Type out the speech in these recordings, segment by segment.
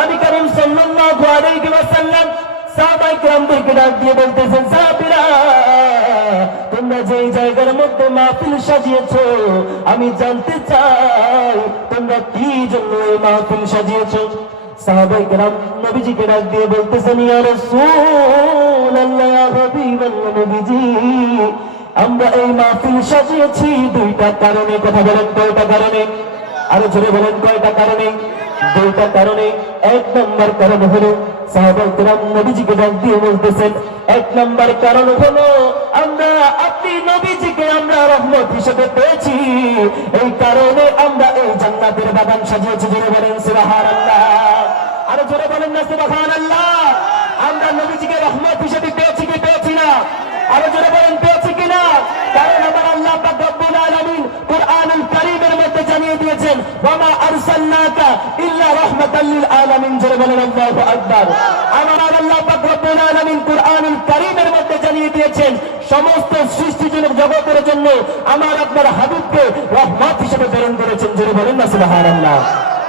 নবী করিম সাল্লাল্লাহু আলাইহি ওয়াসাল্লাম ডাক দিয়ে বলতেছেন, সাহাবীরা, তোমরা যে জায়গার মধ্যে মাহফিল সাজিয়েছো, আমি জানতে চাই তোমরা কি জন্য এই মাহফিল সাজিয়েছো? কেরাম নবীজিকে ডাক দিয়ে বলতেছেন, ইয়া রাসূলুল্লাহ নবীজি, আমরা এই মাহফিল সাজিয়েছি দুইটা কারণে, কথা বলেন কয়টা কারণে? আরও জোরে বলেন কয়টা কারণে? দুইটা কারণে এক নম্বর কারণ হলো ডাক দিয়ে বলতেছেন, এক নম্বর কারণ আমরা আপনি নবীজিকে আমরা রহমত হিসেবে পেয়েছি। এই কারণে আমরা এই জান্নাতের বাগান সাজিয়েছি, জোরে বলেন সুবহানাল্লাহ। আরও জোরে বলেন না সুবহানাল্লাহ। আমরা নবীজিকে রহমত হিসেবে পেয়েছি কি পেয়েছি না? আরও জোরে বলেন পেয়েছি কিনা কারণ আমার আল্লাহ পাক রব্বুল আলামিন কুরআনুল কারীমের মধ্যে জানিয়ে দিয়েছেন ওয়ামা আরসালনাকা ইল্লা রাহমাতাল লিল আলামিন জোরে বলেন, আল্লাহু আকবার। আমার আল্লাহ পাক রব্বুল আলামিন কারীমের মধ্যে জানিয়ে দিয়েছেন, সমস্ত সৃষ্টিজনক জগতের জন্য আমার আপনার হাবিবকে রহমত হিসেবে করেছেন। জোরে বলেন না, সুবহানাল্লাহ।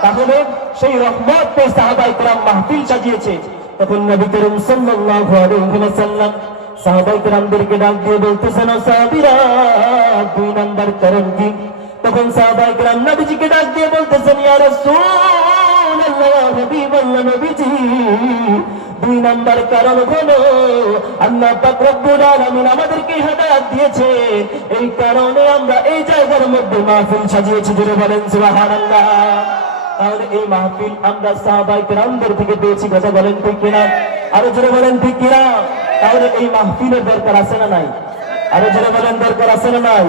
তাহলে সেই রহমত কেরাম মাহফিল সাজিয়েছে। তখন নবী করিম সাল্লাল্লাহু আলাইহি ওয়াসাল্লাম সাহাবাই ডাক দিয়ে বলতেছেন সাহাবীরা, দুই নাম্বার তখন সাহাবাই নবীজিকে ডাক দিয়ে বলতেছেন, ইয়া নবীজি দুই কারণ হলো আমাদেরকে দিয়েছে এই কারণে আমরা এই জায়গার মধ্যে মাহফিল সাজিয়েছি জুড়ে বলেন এই মাহফিল আমরা থেকে পেয়েছি, কথা বলেন ঠিক কিনা? আরও জোরে বলেন ঠিক কিনা? তাহলে এই মাহফিলের দরকার আছে না নাই? আরও জোরে বলেন, দরকার আছে না নাই?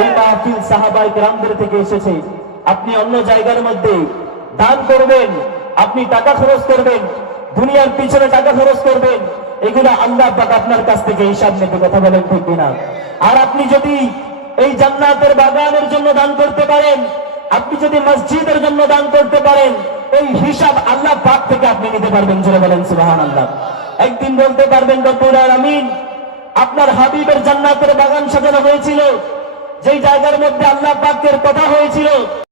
এই মাহফিল সাহাবাই থেকে এসেছে। আপনি অন্য জায়গার মধ্যে দান করবেন, আপনি টাকা খরচ করবেন, দুনিয়ার পিছনে টাকা খরচ করবেন, এগুলো আল্লাহ পাক আপনার কাছ থেকে হিসাব নেবে কথা বলেন ঠিক কিনা? আর আপনি যদি এই জান্নাতের বাগানের জন্য দান করতে পারেন, আপনি যদি মসজিদের জন্য দান করতে পারেন, এই হিসাব আল্লাহ পাক থেকে আপনি নিতে পারবেন, জোরে বলেন সুবাহান আল্লাহ একদিন বলতে পারবেন, রব্বুল আলামিন, আপনার হাবিবের জান্নাতের বাগান সাজানো হয়েছিল, যেই জায়গার মধ্যে আল্লাহ পাকের কথা হয়েছিল